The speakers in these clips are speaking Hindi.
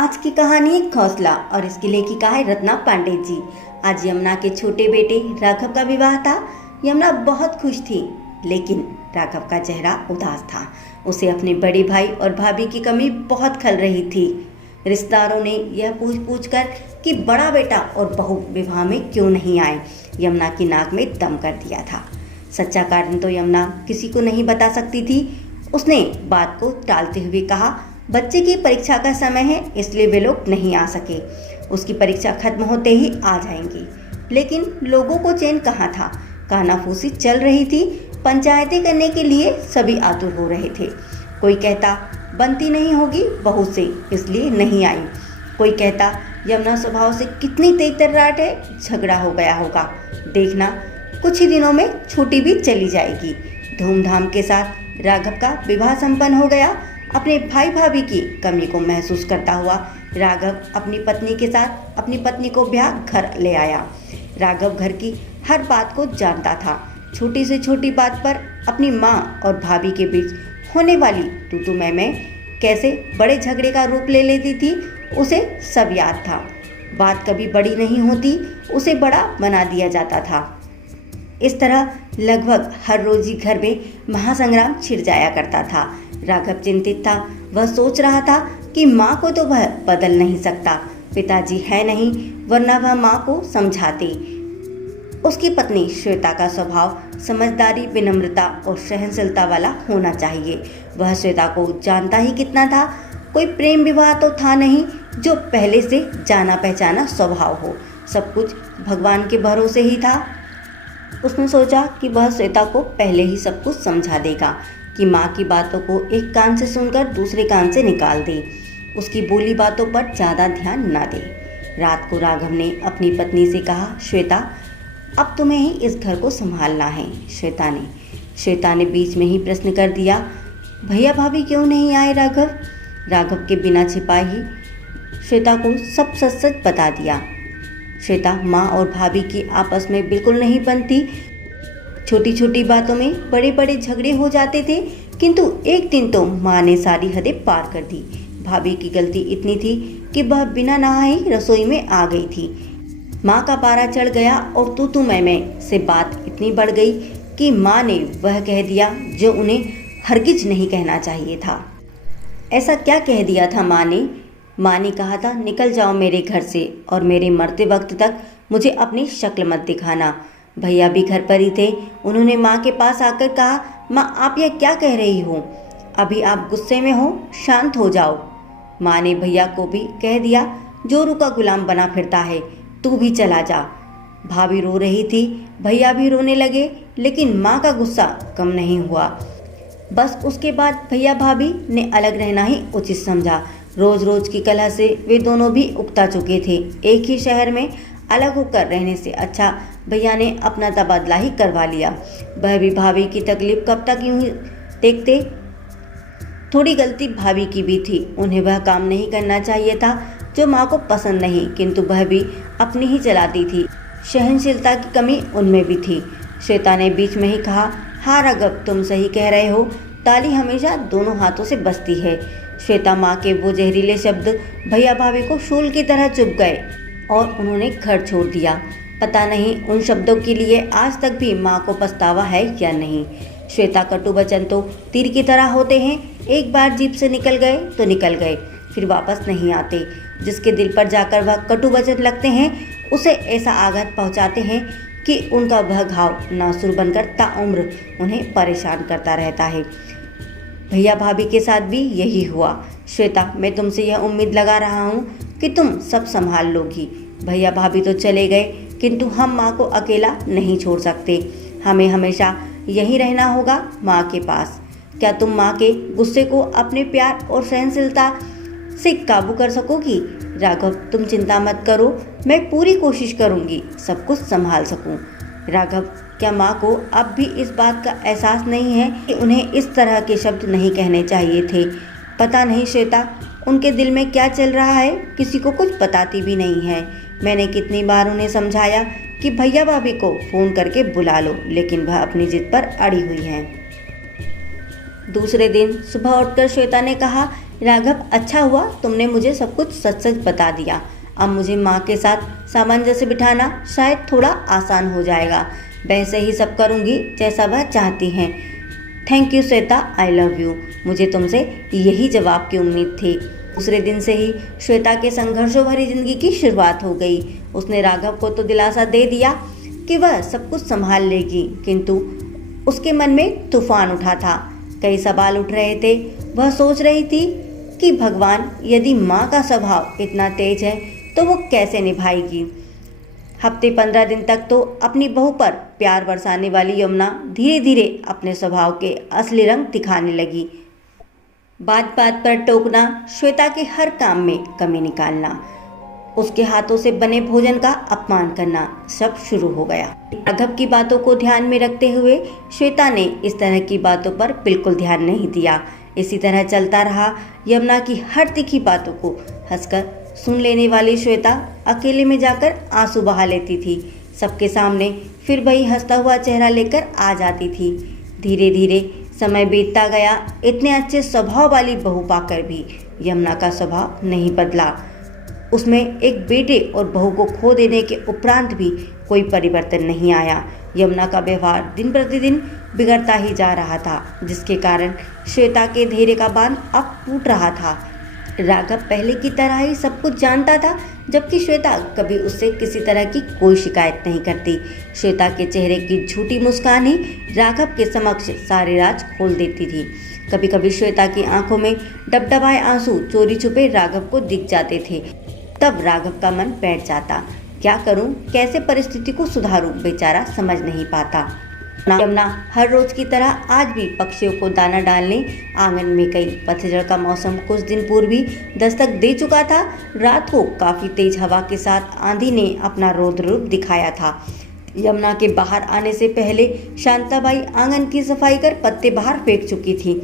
आज की कहानी एक हौसला और इसकी लेखिका है रत्ना पांडे जी। आज यमुना के छोटे बेटे राघव का विवाह था। यमुना बहुत खुश थी, लेकिन राघव का चेहरा उदास था। उसे अपने बड़े भाई और भाभी की कमी बहुत खल रही थी। रिश्तेदारों ने यह पूछ पूछ कर कि बड़ा बेटा और बहू विवाह में क्यों नहीं आए, यमुना की नाक में दम कर दिया था। सच्चा कारण तो यमुना किसी को नहीं बता सकती थी। उसने बात को टालते हुए कहा, बच्चे की परीक्षा का समय है, इसलिए वे लोग नहीं आ सके। उसकी परीक्षा खत्म होते ही आ जाएंगी। लेकिन लोगों को चैन कहाँ था। कानाफूसी चल रही थी। पंचायतें करने के लिए सभी आतुर हो रहे थे। कोई कहता बनती नहीं होगी बहू से, इसलिए नहीं आई। कोई कहता यमुना स्वभाव से कितनी तेज तर्राट है, झगड़ा हो गया होगा। देखना कुछ ही दिनों में छुट्टी भी चली जाएगी। धूमधाम के साथ राघव का विवाह संपन्न हो गया। अपने भाई भाभी की कमी को महसूस करता हुआ राघव अपनी पत्नी के साथ अपनी पत्नी को ब्याह घर ले आया। राघव घर की हर बात को जानता था। छोटी से छोटी बात पर अपनी माँ और भाभी के बीच होने वाली तू मैं कैसे बड़े झगड़े का रूप ले लेती थी, उसे सब याद था। बात कभी बड़ी नहीं होती, उसे बड़ा बना दिया जाता था। इस तरह लगभग हर रोज ही घर में महासंग्राम छिड़ जाया करता था। राघव चिंतित था। वह सोच रहा था कि माँ को तो वह बदल नहीं सकता, पिताजी है नहीं, वरना वह माँ को समझाते। उसकी पत्नी श्वेता का स्वभाव समझदारी, विनम्रता और सहनशीलता वाला होना चाहिए। वह श्वेता को जानता ही कितना था। कोई प्रेम विवाह तो था नहीं जो पहले से जाना पहचाना स्वभाव हो। सब कुछ भगवान के भरोसे ही था। उसने सोचा कि वह श्वेता को पहले ही सब कुछ समझा देगा, कि माँ की बातों को एक कान से सुनकर दूसरे कान से निकाल दे, उसकी बोली बातों पर ज़्यादा ध्यान न दे। रात को राघव ने अपनी पत्नी से कहा, श्वेता अब तुम्हें ही इस घर को संभालना है। श्वेता ने बीच में ही प्रश्न कर दिया, भैया भाभी क्यों नहीं आए राघव? राघव के बिना छिपाए ही श्वेता को सब सच सच बता दिया। श्वेता माँ और भाभी की आपस में बिल्कुल नहीं बनती। छोटी छोटी बातों में बड़े बड़े झगड़े हो जाते थे, किंतु एक दिन तो माँ ने सारी हदें पार कर दी। भाभी की गलती इतनी थी कि वह बिना नहाए ही रसोई में आ गई थी। माँ का पारा चढ़ गया और तू मैं से बात इतनी बढ़ गई कि माँ ने वह कह दिया जो उन्हें हरगिज नहीं कहना चाहिए था। ऐसा क्या कह दिया था माँ ने? माँ ने कहा था, निकल जाओ मेरे घर से और मेरे मरते वक्त तक मुझे अपनी शक्ल मत दिखाना। भैया भी घर पर ही थे। उन्होंने माँ के पास आकर कहा, माँ आप यह क्या कह रही हो? अभी आप गुस्से में हो, शांत हो जाओ। माँ ने भैया को भी कह दिया, जोरू का गुलाम बना फिरता है, तू भी चला जा। भाभी रो रही थी, भैया भी रोने लगे, लेकिन माँ का गुस्सा कम नहीं हुआ। बस उसके बाद भैया भाभी ने अलग रहना ही उचित समझा। रोज रोज की कलह से वे दोनों भी उकता चुके थे। एक ही शहर में अलग होकर रहने से अच्छा भैया ने अपना तबादला ही करवा लिया। वह भी भाभी की तकलीफ कब तक यूं ही देखते। थोड़ी गलती भाभी की भी थी। उन्हें वह काम नहीं करना चाहिए था जो माँ को पसंद नहीं, किंतु वह भी अपनी ही चलाती थी। सहनशीलता की कमी उनमें भी थी। श्वेता ने बीच में ही कहा, हाँ राघव तुम सही कह रहे हो, ताली हमेशा दोनों हाथों से बजती है। श्वेता माँ के वो जहरीले शब्द भैया भाभी को शूल की तरह चुभ गए और उन्होंने घर छोड़ दिया। पता नहीं उन शब्दों के लिए आज तक भी माँ को पछतावा है या नहीं। श्वेता कटु वचन तो तीर की तरह होते हैं, एक बार जीभ से निकल गए तो निकल गए, फिर वापस नहीं आते। जिसके दिल पर जाकर वह कटु वचन लगते हैं, उसे ऐसा आघात पहुँचाते हैं कि उनका वह घाव नासुर बनकर ताउम्र उन्हें परेशान करता रहता है। भैया भाभी के साथ भी यही हुआ। श्वेता मैं तुमसे यह उम्मीद लगा रहा हूँ कि तुम सब संभाल लोगी। भैया भाभी तो चले गए, किंतु हम माँ को अकेला नहीं छोड़ सकते। हमें हमेशा यहीं रहना होगा माँ के पास। क्या तुम माँ के गुस्से को अपने प्यार और सहनशीलता से काबू कर सकोगी? राघव तुम चिंता मत करो, मैं पूरी कोशिश करूँगी सब कुछ संभाल सकूँ। राघव क्या माँ को अब भी इस बात का एहसास नहीं है कि उन्हें इस तरह के शब्द नहीं कहने चाहिए थे? पता नहीं श्वेता उनके दिल में क्या चल रहा है, किसी को कुछ बताती भी नहीं है। मैंने कितनी बार उन्हें समझाया कि भैया भाभी को फ़ोन करके बुला लो, लेकिन वह अपनी जिद पर अड़ी हुई हैं। दूसरे दिन सुबह उठकर श्वेता ने कहा, राघव, अच्छा हुआ तुमने मुझे सब कुछ सच सच बता दिया। अब मुझे माँ के साथ सामंजस्य बिठाना शायद थोड़ा आसान हो जाएगा। वैसे ही सब करूँगी जैसा वह चाहती हैं। Thank you Shweta, I love you. मुझे तुमसे यही जवाब की उम्मीद थी। दूसरे दिन से ही श्वेता के संघर्षों भरी जिंदगी की शुरुआत हो गई। उसने राघव को तो दिलासा दे दिया कि वह सब कुछ संभाल लेगी, किंतु उसके मन में तूफान उठा था। कई सवाल उठ रहे थे। वह सोच रही थी कि भगवान, यदि माँ का स्वभाव इतना तेज है तो वो कैसे निभाएगी। हफ्ते 15 दिन तक तो अपनी बहू पर प्यार बरसाने वाली यमुना धीरे धीरे अपने स्वभाव के असली रंग दिखाने लगी। बात बात पर टोकना, श्वेता के हर काम में कमी निकालना, उसके हाथों से बने भोजन का अपमान करना, सब शुरू हो गया। राघव की बातों को ध्यान में रखते हुए श्वेता ने इस तरह की बातों पर बिल्कुल ध्यान नहीं दिया। इसी तरह चलता रहा। यमुना की हर तीखी बातों को हंसकर सुन लेने वाली श्वेता अकेले में जाकर आंसू बहा लेती थी। सबके सामने फिर वही हंसता हुआ चेहरा लेकर आ जाती थी। धीरे धीरे समय बीतता गया। इतने अच्छे स्वभाव वाली बहू पाकर भी यमुना का स्वभाव नहीं बदला। उसमें एक बेटे और बहू को खो देने के उपरांत भी कोई परिवर्तन नहीं आया। यमुना का व्यवहार दिन प्रतिदिन बिगड़ता ही जा रहा था, जिसके कारण श्वेता के धैर्य का बांध अब टूट रहा था। राघव पहले की तरह ही सब कुछ जानता था, जबकि श्वेता कभी उससे किसी तरह की कोई शिकायत नहीं करती। श्वेता के चेहरे की झूठी मुस्कान ही राघव के समक्ष सारे राज खोल देती थी। कभी कभी श्वेता की आंखों में डबडबाए आंसू चोरी छुपे राघव को दिख जाते थे। तब राघव का मन बैठ जाता। क्या करूं, कैसे परिस्थिति को सुधारूं, बेचारा समझ नहीं पाता। यमुना हर रोज की तरह आज भी पक्षियों को दाना डालने आंगन में गई। पतझड़ का मौसम कुछ दिन पूर्व ही दस्तक दे चुका था। रात को काफी तेज हवा के साथ आंधी ने अपना रौद्र रूप दिखाया था। यमुना के बाहर आने से पहले शांताबाई आंगन की सफाई कर पत्ते बाहर फेंक चुकी थी।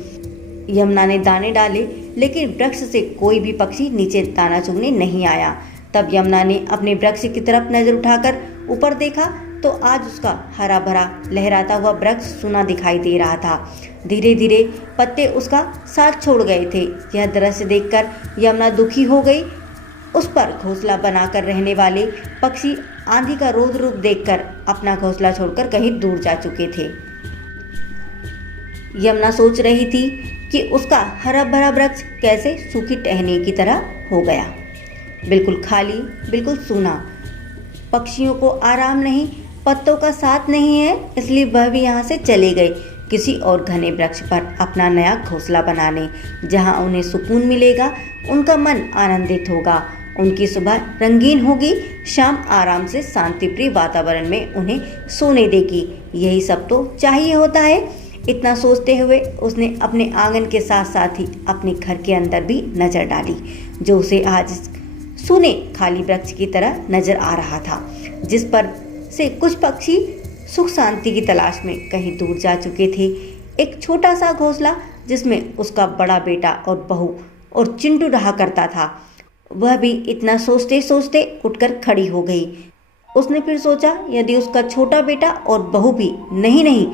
यमुना ने दाने डाले, लेकिन वृक्ष से कोई भी पक्षी नीचे दाना चुगने नहीं आया। तब यमुना ने अपने वृक्ष की तरफ नजर उठाकर ऊपर देखा तो आज उसका हरा भरा लहराता हुआ वृक्ष सूना दिखाई दे रहा था। धीरे धीरे पत्ते उसका साथ छोड़ गए थे। यह दृश्य देखकर यमुना दुखी हो गई। उस पर घोंसला बनाकर रहने वाले पक्षी आंधी का रौद्र रूप देखकर अपना घोंसला छोड़कर कहीं दूर जा चुके थे। यमुना सोच रही थी कि उसका हरा भरा वृक्ष कैसे सूखी टहनी की तरह हो गया, बिल्कुल खाली, बिल्कुल सूना। पक्षियों को आराम नहीं, पत्तों का साथ नहीं है, इसलिए वह भी यहाँ से चले गए किसी और घने वृक्ष पर अपना नया घोंसला बनाने, जहाँ उन्हें सुकून मिलेगा, उनका मन आनंदित होगा, उनकी सुबह रंगीन होगी, शाम आराम से शांतिप्रिय वातावरण में उन्हें सोने देगी। यही सब तो चाहिए होता है। इतना सोचते हुए उसने अपने आंगन के साथ साथ ही अपने घर के अंदर भी नजर डाली, जो उसे आज सूने खाली वृक्ष की तरह नजर आ रहा था, जिस पर से कुछ पक्षी सुख शांति की तलाश में कहीं दूर जा चुके थे। एक छोटा सा घोंसला जिसमें उसका बड़ा बेटा और बहू और चिंटू रहा करता था। वह भी इतना सोचते सोचते उठकर खड़ी हो गई। उसने फिर सोचा, यदि उसका छोटा बेटा और बहू भी नहीं,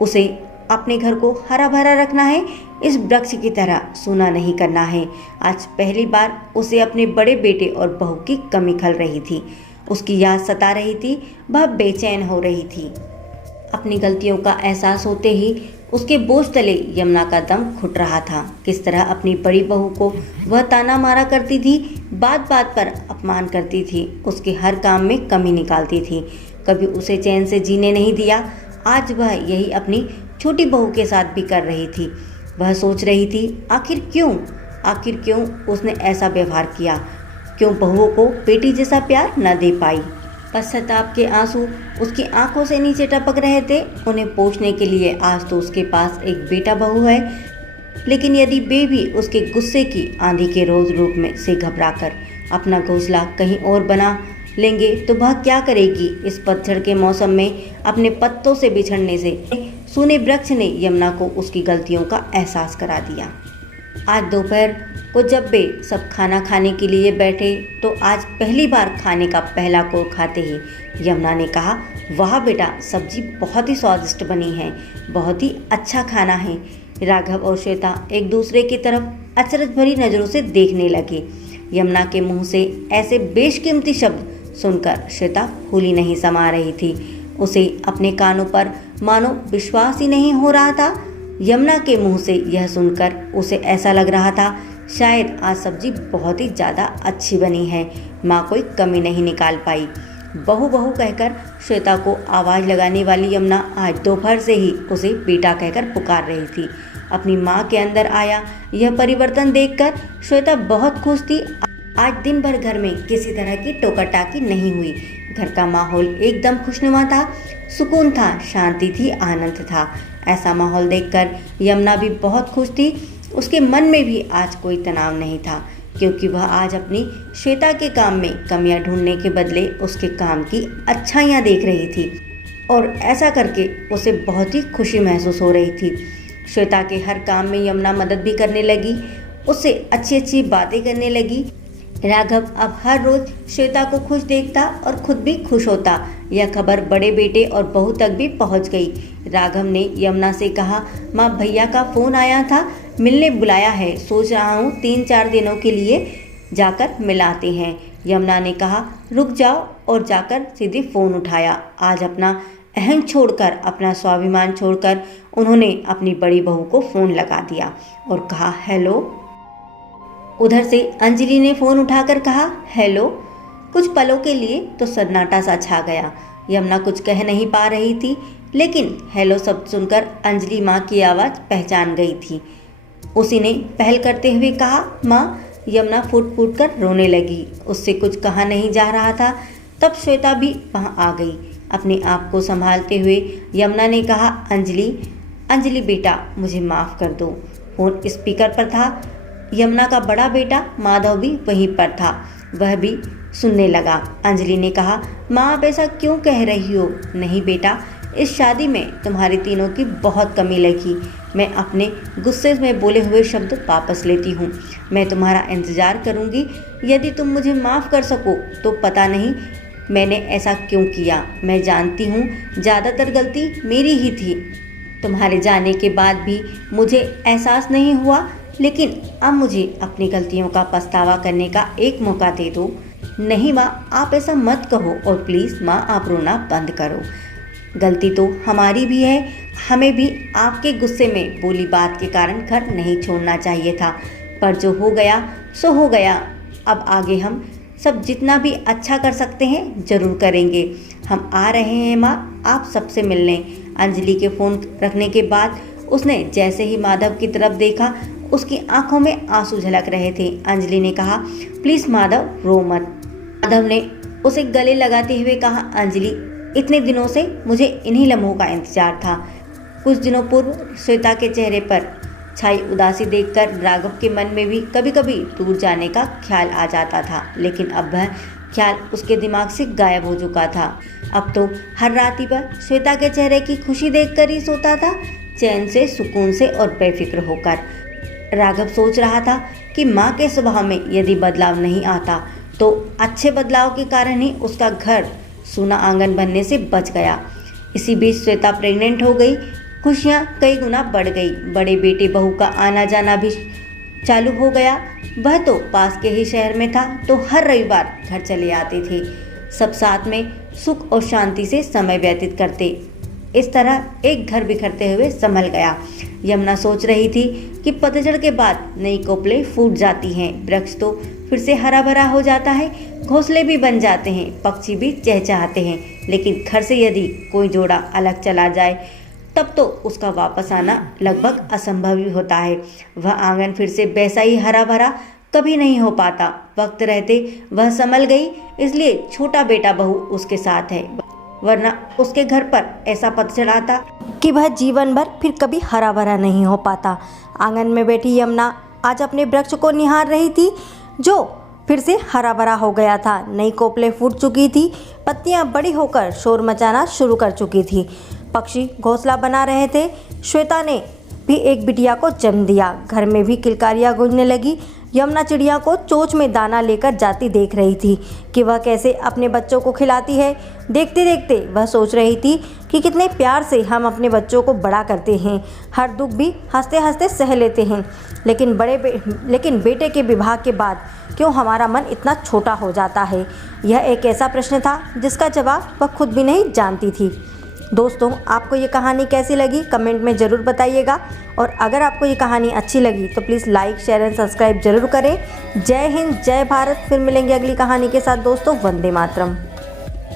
उसे अपने घर को हरा भरा रखना है, इस वृक्ष की तरह सूना नहीं करना है। आज पहली बार उसे अपने बड़े बेटे और बहू की कमी खल रही थी। उसकी याद सता रही थी, वह बेचैन हो रही थी। अपनी गलतियों का एहसास होते ही उसके बोझ तले यमुना का दम घुट रहा था। किस तरह अपनी बड़ी बहू को वह ताना मारा करती थी, बात बात पर अपमान करती थी, उसके हर काम में कमी निकालती थी, कभी उसे चैन से जीने नहीं दिया। आज वह यही अपनी छोटी बहू के साथ भी कर रही थी। वह सोच रही थी, आखिर क्यों उसने ऐसा व्यवहार किया, क्यों बहुओं को बेटी जैसा प्यार न दे पाई। पश्चाताप के आंसू उसकी आंखों से नीचे टपक रहे थे। उन्हें पोषने के लिए आज तो उसके पास एक बेटा बहू है, लेकिन यदि वे भी उसके गुस्से की आंधी के रोज रूप में से घबराकर अपना घोंसला कहीं और बना लेंगे तो वह क्या करेगी। इस पतझड़ के मौसम में अपने पत्तों से बिछड़ने से सूने वृक्ष ने यमुना को उसकी गलतियों का एहसास करा दिया। आज दोपहर को जब वे सब खाना खाने के लिए बैठे तो आज पहली बार खाने का पहला कोर खाते ही यमुना ने कहा, वाह बेटा, सब्जी बहुत ही स्वादिष्ट बनी है, बहुत ही अच्छा खाना है। राघव और श्वेता एक दूसरे की तरफ अचरज भरी नजरों से देखने लगे। यमुना के मुंह से ऐसे बेशकीमती शब्द सुनकर श्वेता फूली नहीं समा रही थी। उसे अपने कानों पर मानो विश्वास ही नहीं हो रहा था। यमुना के मुंह से यह सुनकर उसे ऐसा लग रहा था शायद आज सब्जी बहुत ही ज़्यादा अच्छी बनी है, माँ कोई कमी नहीं निकाल पाई। बहू बहू कहकर श्वेता को आवाज़ लगाने वाली यमुना आज दोपहर से ही उसे बेटा कहकर पुकार रही थी। अपनी माँ के अंदर आया यह परिवर्तन देखकर श्वेता बहुत खुश थी। आज दिन भर घर में किसी तरह की टोका टाकी नहीं हुई। घर का माहौल एकदम खुशनुमा था, सुकून था, शांति थी, आनंद था। ऐसा माहौल देखकर यमुना भी बहुत खुश थी। उसके मन में भी आज कोई तनाव नहीं था, क्योंकि वह आज अपनी श्वेता के काम में कमियां ढूंढने के बदले उसके काम की अच्छाइयां देख रही थी और ऐसा करके उसे बहुत ही खुशी महसूस हो रही थी। श्वेता के हर काम में यमुना मदद भी करने लगी, उससे अच्छी अच्छी बातें करने लगी। राघव अब हर रोज श्वेता को खुश देखता और खुद भी खुश होता। यह खबर बड़े बेटे और बहू तक भी पहुंच गई। राघव ने यमुना से कहा, माँ भैया का फ़ोन आया था, मिलने बुलाया है, सोच रहा हूँ 3-4 दिनों के लिए जाकर मिलाते हैं। यमुना ने कहा, रुक जाओ, और जाकर सीधे फ़ोन उठाया। आज अपना अहंग छोड़कर, अपना स्वाभिमान छोड़कर उन्होंने अपनी बड़ी बहू को फ़ोन लगा दिया और कहा, हेलो। उधर से अंजलि ने फ़ोन उठाकर कहा, हेलो। कुछ पलों के लिए तो सन्नाटा सा छा गया। यमुना कुछ कह नहीं पा रही थी, लेकिन हेलो शब्द सुनकर अंजलि माँ की आवाज़ पहचान गई थी। उसी ने पहल करते हुए कहा, माँ। यमुना फूट फूट कर रोने लगी। उससे कुछ कहा नहीं जा रहा था। तब श्वेता भी वहाँ आ गई। अपने आप को संभालते हुए यमुना ने कहा, अंजलि बेटा, मुझे माफ़ कर दो। फ़ोन स्पीकर पर था। यमुना का बड़ा बेटा माधव भी वहीं पर था, वह भी सुनने लगा। अंजलि ने कहा, माँ आप ऐसा क्यों कह रही हो? नहीं बेटा, इस शादी में तुम्हारी तीनों की बहुत कमी लगी। मैं अपने गुस्से में बोले हुए शब्द वापस लेती हूँ। मैं तुम्हारा इंतज़ार करूँगी। यदि तुम मुझे माफ़ कर सको तो पता नहीं मैंने ऐसा क्यों किया। मैं जानती हूँ ज़्यादातर गलती मेरी ही थी। तुम्हारे जाने के बाद भी मुझे एहसास नहीं हुआ, लेकिन अब मुझे अपनी गलतियों का पछतावा करने का एक मौका दे दो। नहीं माँ, आप ऐसा मत कहो, और प्लीज़ माँ आप रोना बंद करो। गलती तो हमारी भी है, हमें भी आपके गुस्से में बोली बात के कारण घर नहीं छोड़ना चाहिए था, पर जो हो गया सो हो गया। अब आगे हम सब जितना भी अच्छा कर सकते हैं ज़रूर करेंगे। हम आ रहे हैं माँ, आप सबसे मिलने। अंजलि के फ़ोन रखने के बाद उसने जैसे ही माधव की तरफ देखा, उसकी आंखों में आंसू झलक रहे थे। अंजलि ने कहा, प्लीज़ माधव रो मत। माधव ने उसे गले लगाते हुए कहा, अंजलि इतने दिनों से मुझे इन्हीं लम्हों का इंतजार था। कुछ दिनों पूर्व श्वेता के चेहरे पर छाई उदासी देखकर राघव के मन में भी कभी कभी दूर जाने का ख्याल आ जाता था, लेकिन अब वह ख्याल उसके दिमाग से गायब हो चुका था। अब तो हर रात पर श्वेता के चेहरे की खुशी देखकर ही सोता था, चैन से, सुकून से और बेफिक्र होकर। राघव सोच रहा था कि माँ के स्वभाव में यदि बदलाव नहीं आता तो अच्छे बदलाव के कारण ही उसका घर सूना आंगन बनने से बच गया। इसी बीच श्वेता प्रेग्नेंट हो गई। खुशियाँ कई गुना बढ़ गई। बड़े बेटे बहू का आना जाना भी चालू हो गया। वह तो पास के ही शहर में था, तो हर रविवार घर चले आते थे। सब साथ में सुख और शांति से समय व्यतीत करते। इस तरह एक घर बिखरते हुए संभल गया। यमुना सोच रही थी कि पतझड़ के बाद नई कोपलें फूट जाती हैं, वृक्ष तो फिर से हरा भरा हो जाता है, घोंसले भी बन जाते हैं, पक्षी भी चहचहाते हैं। लेकिन घर से यदि कोई जोड़ा अलग चला जाए तब तो उसका वापस आना लगभग असंभव ही होता है। वह आंगन फिर से वैसा ही हरा भरा कभी नहीं हो पाता। वक्त रहते वह संभल गई, इसलिए छोटा बेटा बहू उसके साथ है, वरना उसके घर पर ऐसा पतझड़ आता कि वह जीवन भर फिर कभी हरा भरा नहीं हो पाता। आंगन में बैठी यमुना आज अपने वृक्ष को निहार रही थी, जो फिर से हरा भरा हो गया था। नई कोपलें फूट चुकी थी, पत्तियां बड़ी होकर शोर मचाना शुरू कर चुकी थी, पक्षी घोंसला बना रहे थे। श्वेता ने भी एक बिटिया को जन्म दिया। घर में भी किलकारियां गूंजने लगी। यमुना चिड़िया को चोंच में दाना लेकर जाती देख रही थी कि वह कैसे अपने बच्चों को खिलाती है। देखते देखते वह सोच रही थी कि कितने प्यार से हम अपने बच्चों को बड़ा करते हैं, हर दुख भी हंसते हंसते सह लेते हैं, लेकिन बेटे के विवाह के बाद क्यों हमारा मन इतना छोटा हो जाता है। यह एक ऐसा प्रश्न था जिसका जवाब वह खुद भी नहीं जानती थी। दोस्तों, आपको ये कहानी कैसी लगी कमेंट में ज़रूर बताइएगा, और अगर आपको ये कहानी अच्छी लगी तो please like, share and subscribe जरूर करें। जय हिंद, जय भारत। फिर मिलेंगे अगली कहानी के साथ दोस्तों। वंदे मातरम।